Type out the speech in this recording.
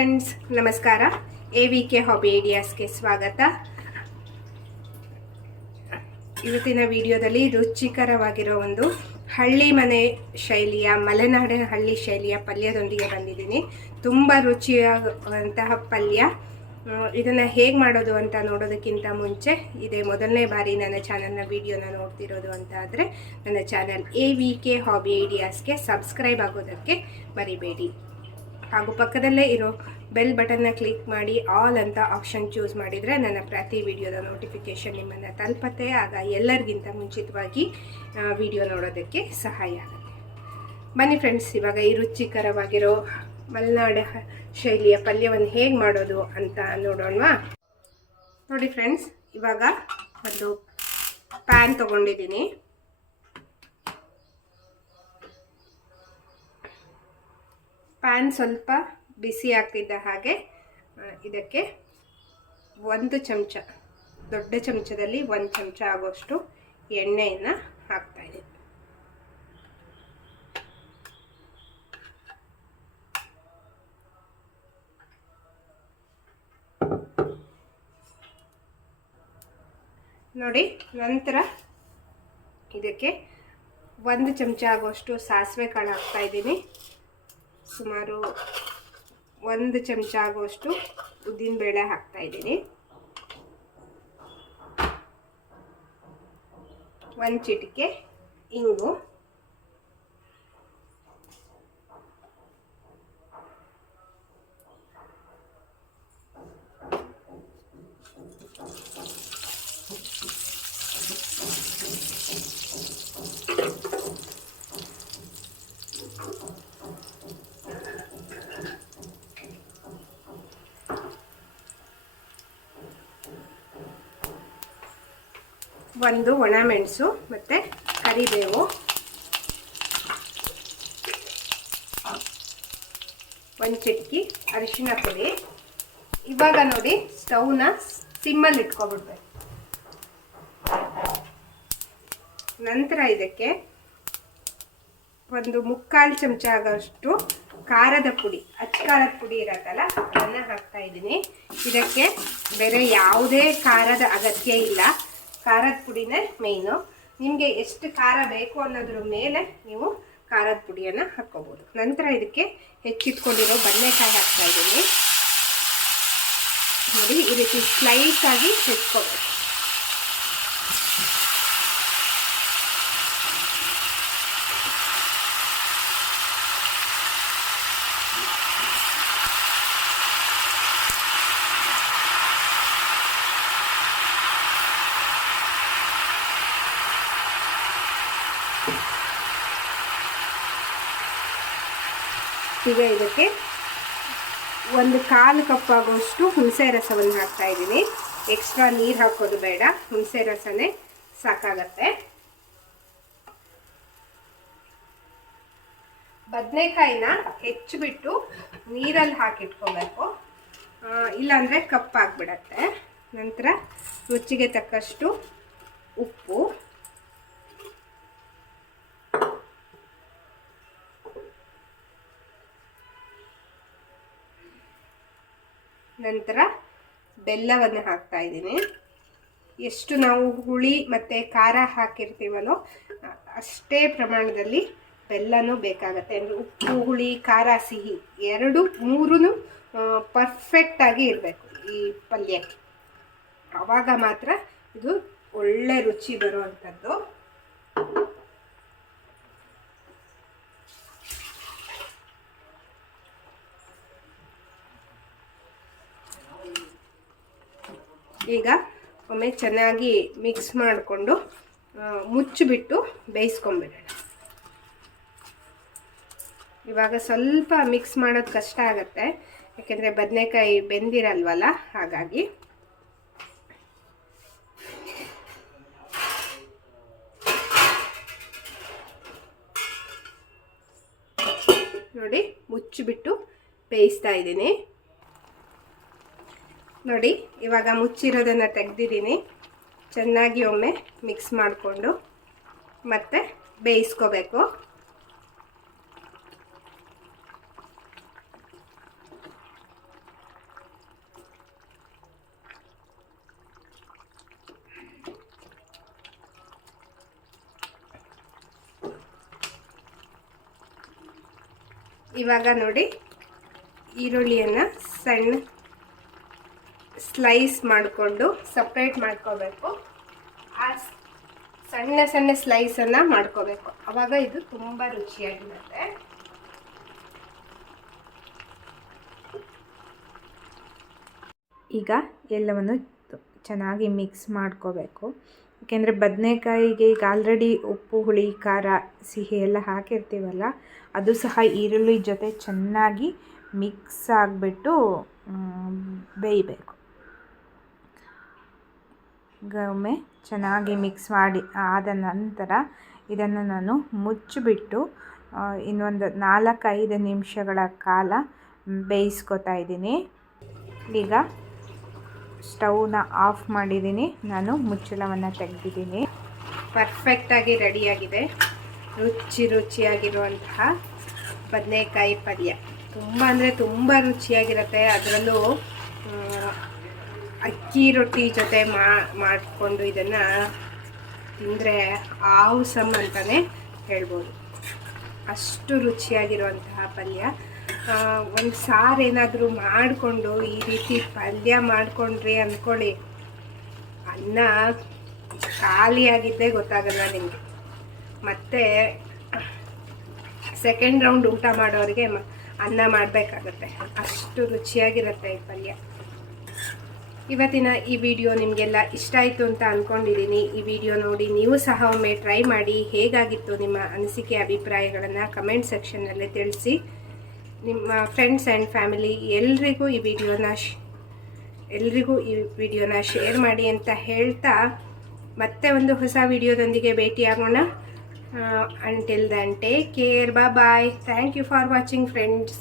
Friends, ನಮಸ್ಕಾರ. AVK hobby ಐಡಿಯಾಸ್ಗೆ ಸ್ವಾಗತ. ಇವತ್ತಿನ ವಿಡಿಯೋದಲ್ಲಿ ರುಚಿಕರವಾಗಿರೋ ಒಂದು ಹಳ್ಳಿ ಮನೆ ಶೈಲಿಯ ಮಲೆನಾಡಿನ ಹಳ್ಳಿ ಶೈಲಿಯ ಪಲ್ಯದೊಂದಿಗೆ ಬಂದಿದ್ದೀನಿ. ತುಂಬ ರುಚಿಯಾಗುವಂತಹ ಪಲ್ಯ. ಇದನ್ನು ಹೇಗೆ ಮಾಡೋದು ಅಂತ ನೋಡೋದಕ್ಕಿಂತ ಮುಂಚೆ ಇದೇ ಮೊದಲನೇ ಬಾರಿ ನನ್ನ ಚಾನಲ್ನ ವಿಡಿಯೋನ ನೋಡ್ತಿರೋದು ಅಂತ ಆದರೆ ನನ್ನ ಚಾನಲ್ AVK ಹಾಬಿ ಐಡಿಯಾಸ್ಗೆ ಸಬ್ಸ್ಕ್ರೈಬ್ ಆಗೋದಕ್ಕೆ ಮರಿಬೇಡಿ. ಹಾಗೂ ಪಕ್ಕದಲ್ಲೇ ಇರೋ ಬೆಲ್ ಬಟನ್ನ ಕ್ಲಿಕ್ ಮಾಡಿ ಆಲ್ ಅಂತ ಆಪ್ಷನ್ ಚೂಸ್ ಮಾಡಿದರೆ ನನ್ನ ಪ್ರತಿ ವಿಡಿಯೋದ ನೋಟಿಫಿಕೇಷನ್ ನಿಮ್ಮನ್ನು ತಲುಪತ್ತೆ. ಆಗ ಎಲ್ಲರಿಗಿಂತ ಮುಂಚಿತವಾಗಿ ವಿಡಿಯೋ ನೋಡೋದಕ್ಕೆ ಸಹಾಯ ಆಗುತ್ತೆ. ಬನ್ನಿ ಫ್ರೆಂಡ್ಸ್, ಇವಾಗ ಈ ರುಚಿಕರವಾಗಿರೋ ಮಲೆನಾಡು ಶೈಲಿಯ ಪಲ್ಯವನ್ನು ಹೇಗೆ ಮಾಡೋದು ಅಂತ ನೋಡೋಣವಾ. ನೋಡಿ ಫ್ರೆಂಡ್ಸ್, ಇವಾಗ ಒಂದು ಪ್ಯಾನ್ ತೊಗೊಂಡಿದ್ದೀನಿ. ಪ್ಯಾನ್ ಸ್ವಲ್ಪ ಬಿಸಿ ಆಗ್ತಿದ್ದ ಹಾಗೆ ಇದಕ್ಕೆ 1 ಚಮಚ, ದೊಡ್ಡ ಚಮಚದಲ್ಲಿ 1 ಚಮಚ ಆಗೋಷ್ಟು ಎಣ್ಣೆಯನ್ನು ಹಾಕ್ತಾಯಿದ್ದೀನಿ. ನೋಡಿ, ನಂತರ ಇದಕ್ಕೆ 1 ಚಮಚ ಆಗೋಷ್ಟು ಸಾಸಿವೆ ಕಾಳು ಹಾಕ್ತಾಯಿದ್ದೀನಿ. ಸುಮಾರು 1 ಚಮಚ ಆಗುವಷ್ಟು ಉದ್ದಿನಬೇಳೆ ಹಾಕ್ತಾಯಿದ್ದೀನಿ. 1 ಚಿಟಿಕೆ ಇಂಗು, ಒಂದು ಒಣಮೆಣಸು ಮತ್ತು ಕರಿಬೇವು, 1 ಚಿಟಿಕೆ ಅರಿಶಿನ ಪುಡಿ. ಇವಾಗ ನೋಡಿ, ಸ್ಟವ್ನ ಸಿಮ್ಮಲ್ಲಿ ಇಟ್ಕೊಬಿಡ್ಬೇಕು. ನಂತರ ಇದಕ್ಕೆ 1/4 ಚಮಚ ಆಗೋಷ್ಟು ಖಾರದ ಪುಡಿ, ಖಾರದ ಪುಡಿ ಇರತ್ತಲ್ಲ, ಅದನ್ನು ಹಾಕ್ತಾಯಿದ್ದೀನಿ. ಇದಕ್ಕೆ ಬೇರೆ ಯಾವುದೇ ಖಾರದ ಅಗತ್ಯ ಇಲ್ಲ, ಖಾರದ ಪುಡಿನೇ ಮೇಯ್ನು. ನಿಮಗೆ ಎಷ್ಟು ಖಾರ ಬೇಕು ಅನ್ನೋದ್ರ ಮೇಲೆ ನೀವು ಖಾರದ ಪುಡಿಯನ್ನು ಹಾಕ್ಕೋಬೋದು. ನಂತರ ಇದಕ್ಕೆ ಹೆಚ್ಚಿಟ್ಕೊಂಡಿರೋ ಬದನೆಕಾಯಿ ಹಾಕ್ತಾಯಿದ್ದೀನಿ. ನೋಡಿ, ಈ ರೀತಿ ಸ್ಲೈಸ್ ಆಗಿ ಹೆಚ್ಚಿಕೋಬೇಕು. ಈಗ ಇದಕ್ಕೆ 1/4 ಕಪ್ ಆಗುವಷ್ಟು ಹುಣಸೆ ರಸವನ್ನು ಹಾಕ್ತಾಯಿದ್ದೀನಿ. ಎಕ್ಸ್ಟ್ರಾ ನೀರು ಹಾಕೋದು ಬೇಡ, ಹುಣಸೆ ರಸನೇ ಸಾಕಾಗತ್ತೆ. ಬದನೆಕಾಯಿನ ಹೆಚ್ಚಿಬಿಟ್ಟು ನೀರಲ್ಲಿ ಹಾಕಿಟ್ಕೋಬೇಕು, ಇಲ್ಲಾಂದರೆ ಕಪ್ಪಾಗ್ಬಿಡತ್ತೆ. ನಂತರ ರುಚಿಗೆ ತಕ್ಕಷ್ಟು ಉಪ್ಪು, ನಂತರ ಬೆಲ್ಲವನ್ನು ಹಾಕ್ತಾಯಿದ್ದೀನಿ. ಎಷ್ಟು ನಾವು ಹುಳಿ ಮತ್ತು ಖಾರ ಹಾಕಿರ್ತೀವಲ್ಲೋ ಅಷ್ಟೇ ಪ್ರಮಾಣದಲ್ಲಿ ಬೆಲ್ಲನೂ ಬೇಕಾಗತ್ತೆ. ಅಂದರೆ ಉಪ್ಪು, ಹುಳಿ, ಖಾರ, ಸಿಹಿ ಮೂರೂ ಪರ್ಫೆಕ್ಟಾಗಿ ಇರಬೇಕು ಈ ಪಲ್ಯಕ್ಕೆ. ಆವಾಗ ಮಾತ್ರ ಇದು ಒಳ್ಳೆ ರುಚಿ ಬರುವಂಥದ್ದು. ಈಗ ಒಮ್ಮೆ ಚೆನ್ನಾಗಿ ಮಿಕ್ಸ್ ಮಾಡಿಕೊಂಡು ಮುಚ್ಚಿಬಿಟ್ಟು ಬೇಯಿಸ್ಕೊಂಬಿಡೋಣ. ಇವಾಗ ಸ್ವಲ್ಪ ಮಿಕ್ಸ್ ಮಾಡೋದು ಕಷ್ಟ ಆಗುತ್ತೆ, ಯಾಕೆಂದರೆ ಬದನೆಕಾಯಿ ಬೆಂದಿರಲ್ವಲ್ಲ, ಹಾಗಾಗಿ. ನೋಡಿ, ಮುಚ್ಚಿಬಿಟ್ಟು ಬೇಯಿಸ್ತಾ ಇದ್ದೀನಿ. ನೋಡಿ, ಇವಾಗ ಮುಚ್ಚಿರೋದನ್ನು ತೆಗೆದಿದ್ದೀನಿ. ಚೆನ್ನಾಗಿ ಒಮ್ಮೆ ಮಿಕ್ಸ್ ಮಾಡಿಕೊಂಡು ಮತ್ತೆ ಬೇಯಿಸ್ಕೋಬೇಕು. ಇವಾಗ ನೋಡಿ ಈರುಳ್ಳಿಯನ್ನು ಸಣ್ಣ ಸ್ಲೈಸ್ ಮಾಡಿಕೊಂಡು ಸಪ್ರೇಟ್ ಮಾಡ್ಕೋಬೇಕು. ಆ ಸಣ್ಣ ಸಣ್ಣ ಸ್ಲೈಸನ್ನು ಮಾಡ್ಕೋಬೇಕು, ಆವಾಗ ಇದು ತುಂಬ ರುಚಿಯಾಗಿರುತ್ತೆ. ಈಗ ಎಲ್ಲವನ್ನು ಚೆನ್ನಾಗಿ ಮಿಕ್ಸ್ ಮಾಡ್ಕೋಬೇಕು. ಏಕೆಂದರೆ ಬದನೆಕಾಯಿಗೆ ಈಗ ಆಲ್ರೆಡಿ ಉಪ್ಪು, ಹುಳಿ, ಖಾರ, ಸಿಹಿ ಎಲ್ಲ ಹಾಕಿರ್ತೀವಲ್ಲ, ಅದು ಸಹ ಈರುಳ್ಳಿ ಜೊತೆ ಚೆನ್ನಾಗಿ ಮಿಕ್ಸ್ ಆಗಿಬಿಟ್ಟು ಬೇಯಬೇಕು. ಒಮ್ಮೆ ಚೆನ್ನಾಗಿ ಮಿಕ್ಸ್ ಮಾಡಿ ಆದ ನಂತರ ಇದನ್ನು ನಾನು ಮುಚ್ಚಿಬಿಟ್ಟು ಇನ್ನೊಂದು 4-5 ನಿಮಿಷಗಳ ಕಾಲ ಬೇಯಿಸ್ಕೊತಾ ಇದ್ದೀನಿ. ಈಗ ಸ್ಟವ್ನ ಆಫ್ ಮಾಡಿದ್ದೀನಿ, ನಾನು ಮುಚ್ಚಳವನ್ನು ತೆಗೆದಿದ್ದೀನಿ. ಪರ್ಫೆಕ್ಟಾಗಿ ರೆಡಿಯಾಗಿದೆ ರುಚಿಯಾಗಿರುವಂತಹ ಬದನೆಕಾಯಿ ಪಲ್ಯ. ತುಂಬ ಅಂದರೆ ತುಂಬ ರುಚಿಯಾಗಿರುತ್ತೆ. ಅದರಲ್ಲೂ ಅಕ್ಕಿ ರೊಟ್ಟಿ ಜೊತೆ ಮಾಡಿಕೊಂಡು ಇದನ್ನು ತಿಂದರೆ ಆವ್ಸಮ್ ಅಂತಲೇ ಹೇಳ್ಬೋದು. ಅಷ್ಟು ರುಚಿಯಾಗಿರುವಂತಹ ಪಲ್ಯ. ಒಂದು ಸಾರು ಏನಾದರೂ ಮಾಡಿಕೊಂಡು ಈ ರೀತಿ ಪಲ್ಯ ಮಾಡಿಕೊಂಡ್ರಿ ಅಂದ್ಕೊಳ್ಳಿ, ಅನ್ನ ಖಾಲಿಯಾಗಿದ್ದೇ ಗೊತ್ತಾಗಲ್ಲ ನಿಮಗೆ. ಮತ್ತು ಸೆಕೆಂಡ್ ರೌಂಡ್ ಊಟ ಮಾಡೋರಿಗೆ ಅನ್ನ ಮಾಡಬೇಕಾಗತ್ತೆ, ಅಷ್ಟು ರುಚಿಯಾಗಿರುತ್ತೆ ಈ ಪಲ್ಯ. ಇವತ್ತಿನ ಈ ವಿಡಿಯೋ ನಿಮಗೆಲ್ಲ ಇಷ್ಟ ಆಯಿತು ಅಂತ ಅಂದ್ಕೊಂಡಿದ್ದೀನಿ. ಈ ವಿಡಿಯೋ ನೋಡಿ ನೀವು ಸಹ ಒಮ್ಮೆ ಟ್ರೈ ಮಾಡಿ. ಹೇಗಾಗಿತ್ತು ನಿಮ್ಮ ಅನಿಸಿಕೆ, ಅಭಿಪ್ರಾಯಗಳನ್ನು ಕಮೆಂಟ್ ಸೆಕ್ಷನ್ನಲ್ಲೇ ತಿಳಿಸಿ. ನಿಮ್ಮ ಫ್ರೆಂಡ್ಸ್ ಆ್ಯಂಡ್ ಫ್ಯಾಮಿಲಿ ಎಲ್ರಿಗೂ ಈ ವಿಡಿಯೋನ ಶೇರ್ ಮಾಡಿ ಅಂತ ಹೇಳ್ತಾ, ಮತ್ತೆ ಒಂದು ಹೊಸ ವಿಡಿಯೋದೊಂದಿಗೆ ಭೇಟಿಯಾಗೋಣ. Until then take care, bye. Thank you for watching friends.